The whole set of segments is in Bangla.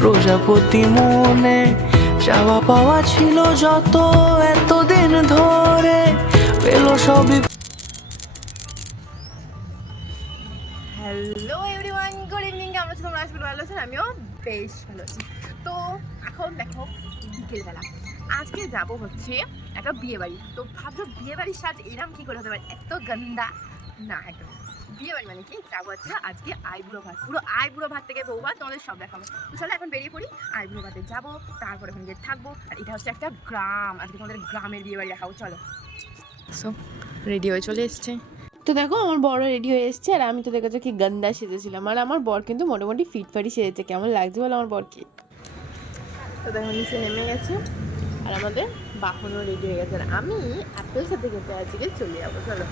প্রজাপতি মনে। চাওয়া পাওয়া ছিল যত এতদিন ধরে। পেল সবই হ্যালো এভরিওয়ান গুড ইভিনিং কেমন আছো তোমরা আজকে ভালো আছো আমিও বেশ ভালো আছি। তো এখন দেখো বিকেলবেলা। আজকে যাব হচ্ছে একটা বিয়ে বাড়ি তো ভাবছ বিয়ে বাড়ির সাজ এরম কি করে হতে পারে? এত গন্দা? না, একদম। বিয়ে বাড়ি মানে কি? যাব হচ্ছে আজকে আইবুড়ো ভাত পুরো আইবুড়ো ভাত থেকে বউ ভাত তোমাদের সব দেখাবো। তো চলো এখন বেরিয়ে পড়ি আইবুড়ো ভাতে যাব তারপরে ওখানে গিয়ে থাকব। আর এটা হচ্ছে একটা গ্রাম আজকে তোমাদের গ্রামের বিয়ে বাড়ি দেখাবো চলো। সো রেডি হয়ে চলে এসছে। তো দেখো আমার বড় রেডি হয়ে এসছে আর আমি তো দেখেছ কি গন্দা সেজেছিলাম। আর আমার বর কিন্তু মোটামুটি ফিটফাটি সেজেছে। কেমন লাগছে বলো আমার বরকে? তো দেখো নিচে নেমে গেছে আর আমাদের বাহনও রেডি হয়ে গেছে। আর আমি অ্যাপেল খেতে খেতে আজকে চলে যাব চলো।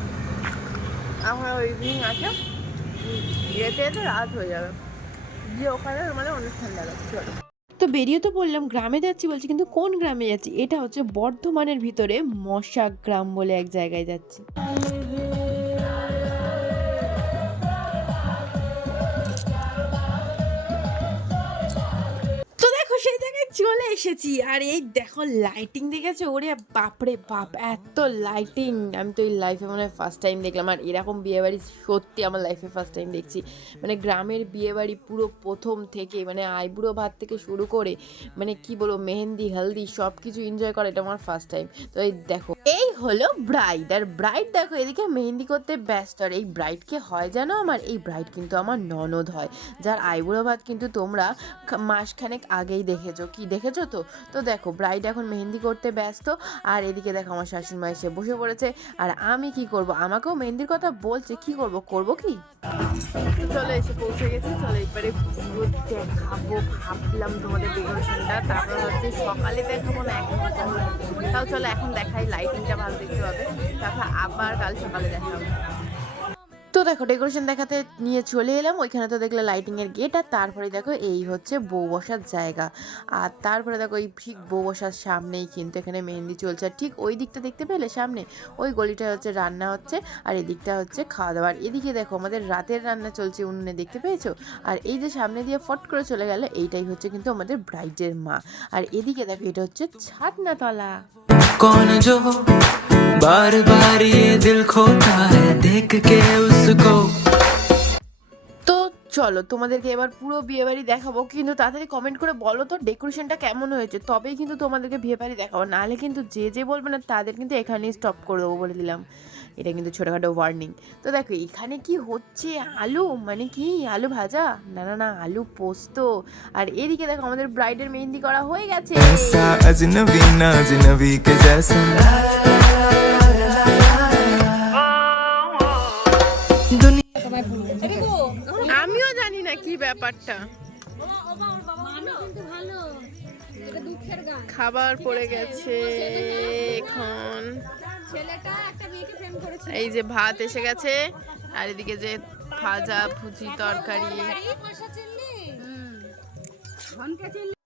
আমার ইভিনিং আছে। যেতে যেতে রাত হয়ে যাবে। গিয়ে ওখানে মানে অনুষ্ঠান দেখাচ্ছে চলো। তো বেরিয়ে তো বললাম, গ্রামে যাচ্ছি বলছি, কিন্তু কোন গ্রামে যাচ্ছি? এটা হচ্ছে বর্ধমানের ভিতরে মশা গ্রাম বলে এক জায়গায় যাচ্ছি। চলে এসেছি। আর এই দেখো লাইটিং দেখেছ? ওরে বাপরে বাপ, এত লাইটিং আমি তো এই লাইফে মনে হয় ফার্স্ট টাইম দেখলাম। আর এরকম বিয়েবাড়ি সত্যি আমার লাইফে ফার্স্ট টাইম দেখছি। মানে গ্রামের বিয়েবাড়ি পুরো প্রথম থেকে মানে আইবুড়ো ভাত থেকে শুরু করে মানে কি বলব, মেহেন্দি, হলদি সব কিছু এনজয় করা, এটা আমার ফার্স্ট টাইম তো এই দেখো, এই হলো ব্রাইড আর ব্রাইড দেখো, এদিকে মেহেন্দি করতে ব্যস্ত। আর এই ব্রাইডকে হয় জানো আমার? এই ব্রাইড কিন্তু আমার ননদ হয়। যার আইবুড়ো ভাত কিন্তু তোমরা মাসখানেক আগেই দেখেছ। কি দেখেছ তো? তো দেখো ব্রাইড এখন মেহেন্দি করতে ব্যস্ত, আর এদিকে দেখো আমার শাশুড়ি মা এসে বসে পড়েছে, আর আমি কি করব? আমাকেও মেহেন্দির কথা বলছে, কি করব? করব কি? চলো এসে পৌঁছে গেছি, চলো পুরো দেখাবো, ভাবলাম তোমাদের ডেকোরেশনটা তারপর হচ্ছে সকালে দেখাবো না, এখন তাও চলো এখন দেখাই লাইটিংটা ভালো দেখতে হবে তারপর আবার কাল সকালে দেখাবো। তো দেখো ডেকোরেশন দেখাতে নিয়ে চলে এলাম। ওইখানে তো দেখলে লাইটিংয়ের গেট আর তারপরে দেখো এই হচ্ছে বউ বসার জায়গা। আর তারপরে দেখো এই ঠিক বউ বসার সামনেই কিন্তু এখানে মেহেন্দি চলছে। আর ঠিক ওই দিকটা দেখতে পেলে সামনে? ওই গলিটা হচ্ছে রান্না হচ্ছে, আর এদিকটা হচ্ছে খাওয়া দাওয়ার এদিকে দেখো আমাদের রাতের রান্না চলছে উনুনে, দেখতে পেয়েছ? আর এই যে সামনে দিয়ে ফট করে চলে গেলে এইটাই হচ্ছে কিন্তু আমাদের ব্রাইডের মা। আর এদিকে দেখো এটা হচ্ছে ছাটনাতলা बार बार ये दिल खोता है देख के उसको তো চলো তোমাদেরকে এবার পুরো বিয়ে বাড়ি দেখাবো কিন্তু তাড়াতাড়ি কমেন্ট করে বলো তো ডেকোরেশনটা কেমন হয়েছে তবেই কিন্তু তোমাদেরকে বিয়ে বাড়ি দেখাবো নাহলে কিন্তু যে যে বলবে না তাদের কিন্তু এখানেই স্টপ করে দেবো বলে দিলাম এটা কিন্তু ছোটোখাটো ওয়ার্নিং তো দেখো এখানে কি হচ্ছে? আলু? মানে কি? আলু ভাজা? না না না আলু পোস্ত। আর এদিকে দেখো আমাদের ব্রাইডের মেহেন্দি করা হয়ে গেছে। আমিও জানি না কি ব্যাপারটা। খাবার পড়ে গেছে এখন। এই যে ভাত এসে গেছে আর এদিকে যে ভাজা ভুজি তরকারি।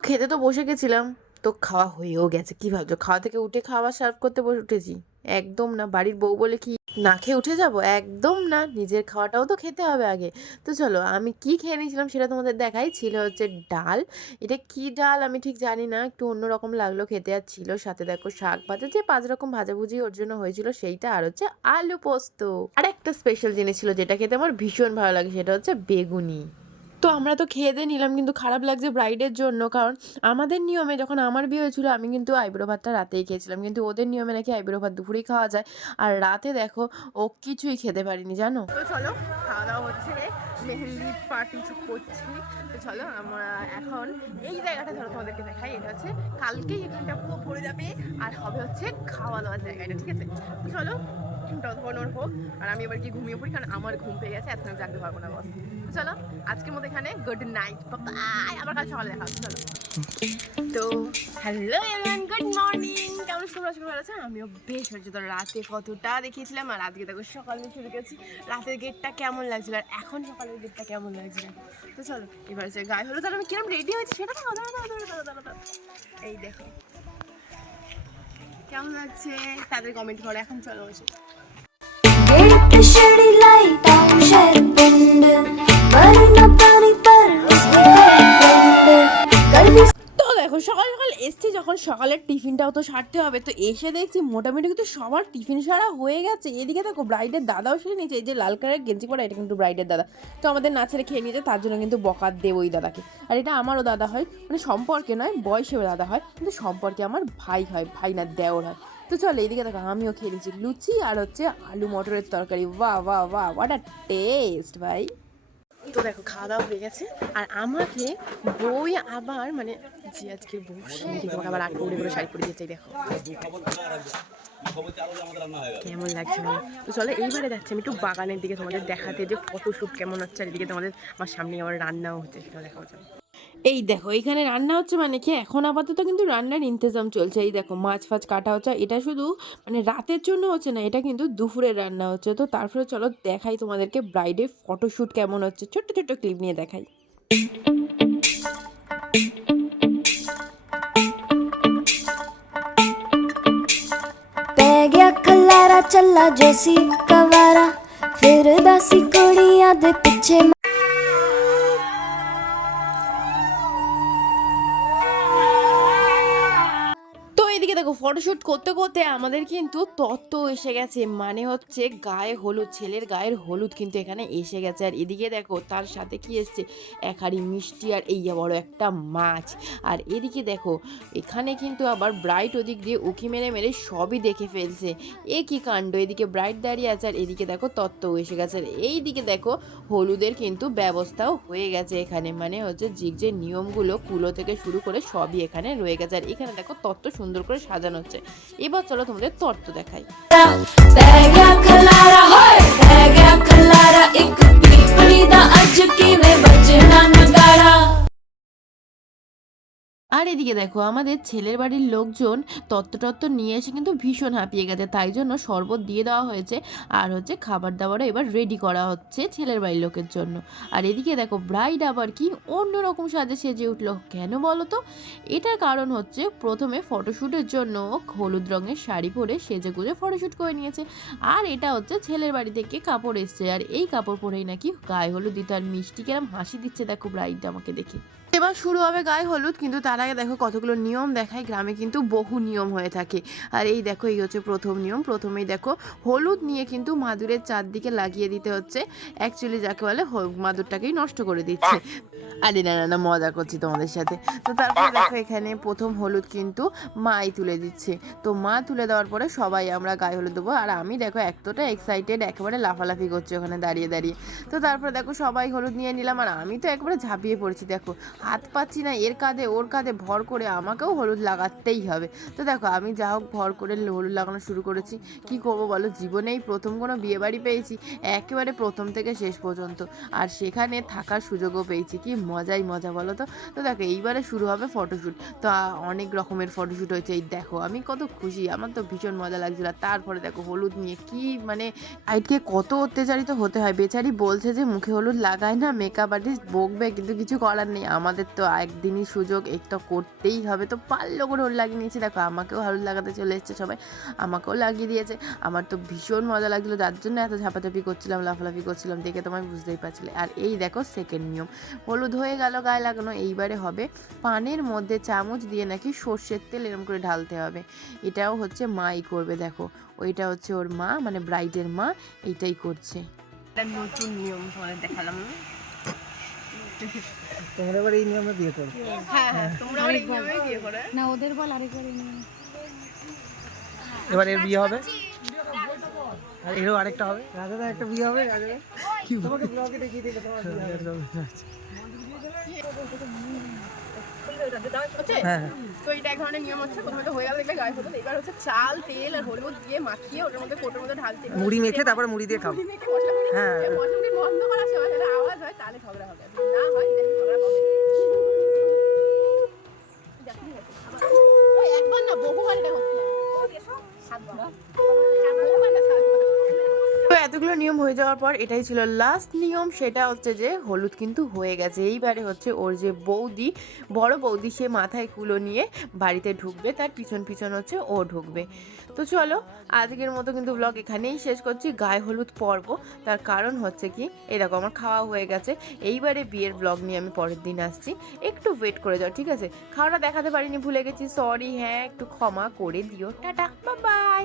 খেতে তো বসে গেছিলাম তো খাওয়া হয়েও গেছে। কি ভাবছ খাওয়া থেকে উঠে খাওয়া সার্ভ করতে বসে উঠেছি? একদম না বাড়ির বউ বলে কি না খেয়ে উঠে যাব? একদম না। নিজের খাওয়াটাও তো খেতে হবে আগে। তো চলো, আমি কি খেয়ে নিয়েছিলাম সেটা তোমাদের দেখাই। ছিল হচ্ছে ডাল। এটা কি ডাল আমি ঠিক জানি না। একটু অন্যরকম লাগল খেতে। আর ছিল সাথে দেখো শাক ভাজা। যে পাঁচ রকম ভাজাভুজি ওর জন্য হয়েছিল সেইটা। আর হচ্ছে আলু পোস্ত। আর একটা স্পেশাল জিনিস ছিল যেটা খেতে আমার ভীষণ ভালো লাগে। সেটা হচ্ছে বেগুনি। তো আমরা তো খেয়ে দিয়ে নিলাম, কিন্তু খারাপ লাগছে ব্রাইডের জন্য। কারণ আমাদের নিয়মে যখন আমার বিয়ে হয়েছিল, আমি কিন্তু আইব্রো ভাতটা রাতেই খেয়েছিলাম। কিন্তু ওদের নিয়মে নাকি আইব্রো ভাত দুপুরেই খাওয়া যায়। আর রাতে দেখো, ও কিছুই খেতে পারিনি, জানো? তো চলো খাওয়া দাওয়া হচ্ছে, মেহেন্দি পার্টি করছি। তো চলো, আমরা এখন এই জায়গাটা ধরো তোমাদেরকে দেখাই। এটা হচ্ছে, কালকেই এখানটা পুরো ভরে যাবে। আর হবে হচ্ছে খাওয়া দাওয়ার জায়গাটা, ঠিক আছে? চলো ততক্ষণ ওর হোক, আর আমি এবার কি ঘুমিয়ে পড়ি, কারণ আমার ঘুম পেয়ে গেছে, এতক্ষণ জাগতে পারব না বস চলো, আজকের মতো এখানে গুড নাইট বাই আবার কাল সকালে দেখা চলো। তো হ্যালো এভরিওয়ান গুড মর্নিং কেমন তোমরা? সবাই ভালো আছো। আমিও বেশ হয়েছে তো রাতে কতটা দেখিয়েছিলাম, আর আজকে দেখো সকালে শুরু করেছি রাতের গেটটা কেমন লাগছিল, আর এখন সকালের গেটটা কেমন লাগছিল? তো চলো, এবার হচ্ছে গায়ে হলো তাহলে আমি কিরম রেডি হয়েছি সেটা দাঁড়া দাঁড়া দাঁড়া দাঁড়া দাঁড়া এই দেখো, কেমন লাগছে? তাদের কমেন্ট করো, এখন চলো বসে। তো দেখো, সকাল সকাল এসছি, যখন সকালের টিফিনটাও তো সারতে হবে। তো এসে দেখছি মোটামুটি কিন্তু সবার টিফিন সারা হয়ে গেছে। এদিকে দেখো ব্রাইডের দাদাও সেরে নিয়েছে, এই যে লাল কালারের গেঞ্জি পরা, এটা কিন্তু ব্রাইডের দাদা। তো আমাদের না ছেড়ে খেয়ে নিয়েছে, তার জন্য কিন্তু বকা দেব ওই দাদাকে। আর এটা আমারও দাদা হয় মানে সম্পর্কে নয়, বয়সেও দাদা হয়, কিন্তু সম্পর্কে আমার ভাই হয় ভাই না দেওর হয়। তো চল এইদিকে দেখো, আমিও খেয়ে নিয়েছি লুচি আর হচ্ছে আলু মটরের তরকারি। বাহ বাহ বাহ হোয়াট আ টেস্ট ভাই। তো দেখো খাওয়া দাওয়া হয়ে গেছে। আর আমাকে বই আবার মানে যে আজকে বউ সে তোমাকে আবার আট পরে করে শাড়ি পরে দিয়েছে দেখো। কেমন লাগছে বলো? তো চলো, এইবারে যাচ্ছি আমি একটু বাগানের দিকে তোমাদের দেখাতে, যে ফটোশ্যুট কেমন হচ্ছে, আর এদিকে তোমাদের আমার সামনে আবার রান্নাও হচ্ছে সেটা দেখাও চলো। এই দেখো এইখানে রান্না হচ্ছে মানে কি, এখন আপাতত কিন্তু রান্নার ইন্তজাম চলছে। এই দেখো, মাছ ফাছ কাটা হচ্ছে এটা শুধু মানে রাতের জন্য হচ্ছে না, এটা কিন্তু দুপুরের রান্না হচ্ছে। তো তারপরে চলো দেখাই তোমাদেরকে ব্রাইডের ফটোশ্যুট কেমন হচ্ছে। ছোট্ট ছোট্ট ক্লিপ নিয়ে দেখাই। चला जो কবারা कवारा দাসি दासी দে পিছে ফটোশ্যুট করতে করতে আমাদের কিন্তু তত্ত্ব এসে গেছে। মানে হচ্ছে গায়ে হলুদ, ছেলের গায়ের হলুদ কিন্তু এখানে এসে গেছে। আর এদিকে দেখো, তার সাথে কি এসছে? এক মিষ্টি আর এই বড় একটা মাছ। আর এদিকে দেখো, এখানে কিন্তু আবার ব্রাইট ওদিক দিয়ে উকি মেরে মেরে সবই দেখে ফেলছে। এ কি কাণ্ড? এদিকে ব্রাইট দাঁড়িয়ে আছে আর এদিকে দেখো তত্ত্ব এসে গেছে। আর এইদিকে দেখো, হলুদের কিন্তু ব্যবস্থাও হয়ে গেছে এখানে। মানে হচ্ছে জিগ যে নিয়মগুলো কুলো থেকে শুরু করে সবই এখানে রয়ে গেছে। আর এখানে দেখো তত্ত্ব সুন্দর করে সাজানো হচ্ছে এবার চলো তোমাদের তত্ত্ব দেখাই। ਪੈ আর এদিকে দেখো, আমাদের ছেলের বাড়ির লোকজন তত্ত্ব নিয়ে এসে কিন্তু ভীষণ হাঁপিয়ে গেছে। তাই জন্য শরবত দিয়ে দেওয়া হয়েছে আর হচ্ছে খাবার দাবারও এবার রেডি করা হচ্ছে ছেলের বাড়ির লোকের জন্য। আর এদিকে দেখো ব্রাইড আবার কি অন্যরকম সাজে সেজে উঠল, কেন বলো তো? এটার কারণ হচ্ছে প্রথমে ফটোশ্যুটের জন্য হলুদ রঙের শাড়ি পরে সেজে গুজে ফটোশ্যুট করে নিয়েছে। আর এটা হচ্ছে ছেলের বাড়ি থেকে কাপড় এসছে আর এই কাপড় পরেই নাকি গায়ে হলুদ দিতে আর মিষ্টি কেরম হাসি দিচ্ছে দেখো ব্রাইডটা আমাকে দেখে। এবার শুরু হবে গায়ে হলুদ, কিন্তু তার আগে দেখো কতগুলো নিয়ম দেখায়, গ্রামে কিন্তু বহু নিয়ম হয়ে থাকে। আর এই দেখো, এই হচ্ছে প্রথম নিয়ম। প্রথমেই দেখো, হলুদ নিয়ে কিন্তু মাদুরের চারদিকে লাগিয়ে দিতে হচ্ছে। অ্যাকচুয়ালি যাকে বলে মাদুরটাকেই নষ্ট করে দিচ্ছে। আরে না না না, মজা করছি তোমাদের সাথে। তো তারপরে দেখো এখানে প্রথম হলুদ কিন্তু মাই তুলে দিচ্ছে। তো মা তুলে দেওয়ার পরে সবাই আমরা গায়ে হলুদ দেবো। আর আমি দেখো এতটা এক্সাইটেড একেবারে লাফালাফি করছি ওখানে দাঁড়িয়ে দাঁড়িয়ে। তো তারপরে দেখো সবাই হলুদ নিয়ে নিলাম। আর আমি তো একবারে ঝাঁপিয়ে পড়েছি, দেখো। হাত পাচ্ছি না, এর কাঁধে, ওর কাঁধে। ভর করে আমাকেও হলুদ লাগাতেই হবে। তো দেখো, আমি যা হোক ভর করে হলুদ লাগানো শুরু করেছি। কি করব বলো? জীবনেই প্রথম কোনো বিয়ে বাড়ি পেয়েছি, একেবারে প্রথম থেকে শেষ পর্যন্ত। আর সেখানে থাকার সুযোগও পেয়েছি। কি মজাই মজা বলো তো? তো দেখো, এইবারে শুরু হবে ফটোশ্যুট তো অনেক রকমের ফটোশ্যুট হয়েছে। এই দেখো, আমি কত খুশি। আমার তো ভীষণ মজা লাগছিল। তারপরে দেখো, হলুদ নিয়ে কি মানে আইটকে কত অত্যাচারিত হতে হয়। বেচারি বলছে যে, মুখে হলুদ লাগায় না মেকআপ আর্টিস্ট বকবে, কিন্তু কিছু করার নেই। আমাদের তো একদিনই সুযোগ একটা করতেই হবে। তো পারল করে হলুদ লাগিয়ে নিয়েছি। দেখো, আমাকেও হলুদ লাগাতে চলে এসছে সবাই। আমাকেও লাগিয়ে দিয়েছে। আমার তো ভীষণ মজা লাগছিল। যার জন্য এত ঝাপাঝাপি করছিলাম, লাফালাফি করছিলাম, দেখে তোমায় বুঝতেই পারছিলে। আর এই দেখো সেকেন্ড নিয়ম। হলুদ হয়ে গেল, গায়ে লাগানো। এইবারে হবে পানের মধ্যে চামচ দিয়ে নাকি সর্ষের তেল এরকম করে ঢালতে হবে। এটাও হচ্ছে মাই করবে, দেখো। ওইটা হচ্ছে ওর মা মানে ব্রাইডের মা, এইটাই করছে। নতুন নিয়ম তোমাদের দেখালাম। তোমরা এবার এই নিয়মে বিয়ে করো। হ্যাঁ হ্যাঁ বিয়ে করে। না ওদের বল আরেকবার এই। এবার এর বিয়ে হবে? আর এরও আরেকটা হবে? রাজাদা একটা বিয়ে হবে রাজাদা কি তোমাকে ব্লগে দেখিয়ে দিলে তোমার বিয়ে হবে। হচ্ছে হ্যাঁ। তো এটা এক ধরনের নিয়ম হচ্ছে প্রথমে তো হয়ে গেল গায়ে হলুদ এবার হচ্ছে চাল তেল আর হলুদ দিয়ে মাখিয়ে ওটার মধ্যে কোটোর মধ্যে ঢালতে মুড়ি মেখে তারপরে মুড়ি দিয়ে খাও। দিয়ে হ্যাঁ। বন্ধ হয়ে যাওয়ার পর এটাই ছিল লাস্ট নিয়ম, সেটা হচ্ছে যে হলুদ কিন্তু হয়ে গেছে। এইবারে হচ্ছে ওর যে বৌদি, বড় বৌদি, সে মাথায় কুলো নিয়ে বাড়িতে ঢুকবে, তার পিছন পিছন হচ্ছে ও ঢুকবে। তো চলো, আজকের মতো কিন্তু ব্লগ এখানেই শেষ করছি, গায়ে হলুদ পর্ব। তার কারণ হচ্ছে কি এরকম আমার খাওয়া হয়ে গেছে। এইবারে বিয়ের ব্লগ নিয়ে আমি পরের দিন আসছি। একটু ওয়েট করে যাও, ঠিক আছে? খাওয়াটা দেখাতে পারিনি, ভুলে গেছি সরি হ্যাঁ একটু ক্ষমা করে দিও। Tata bye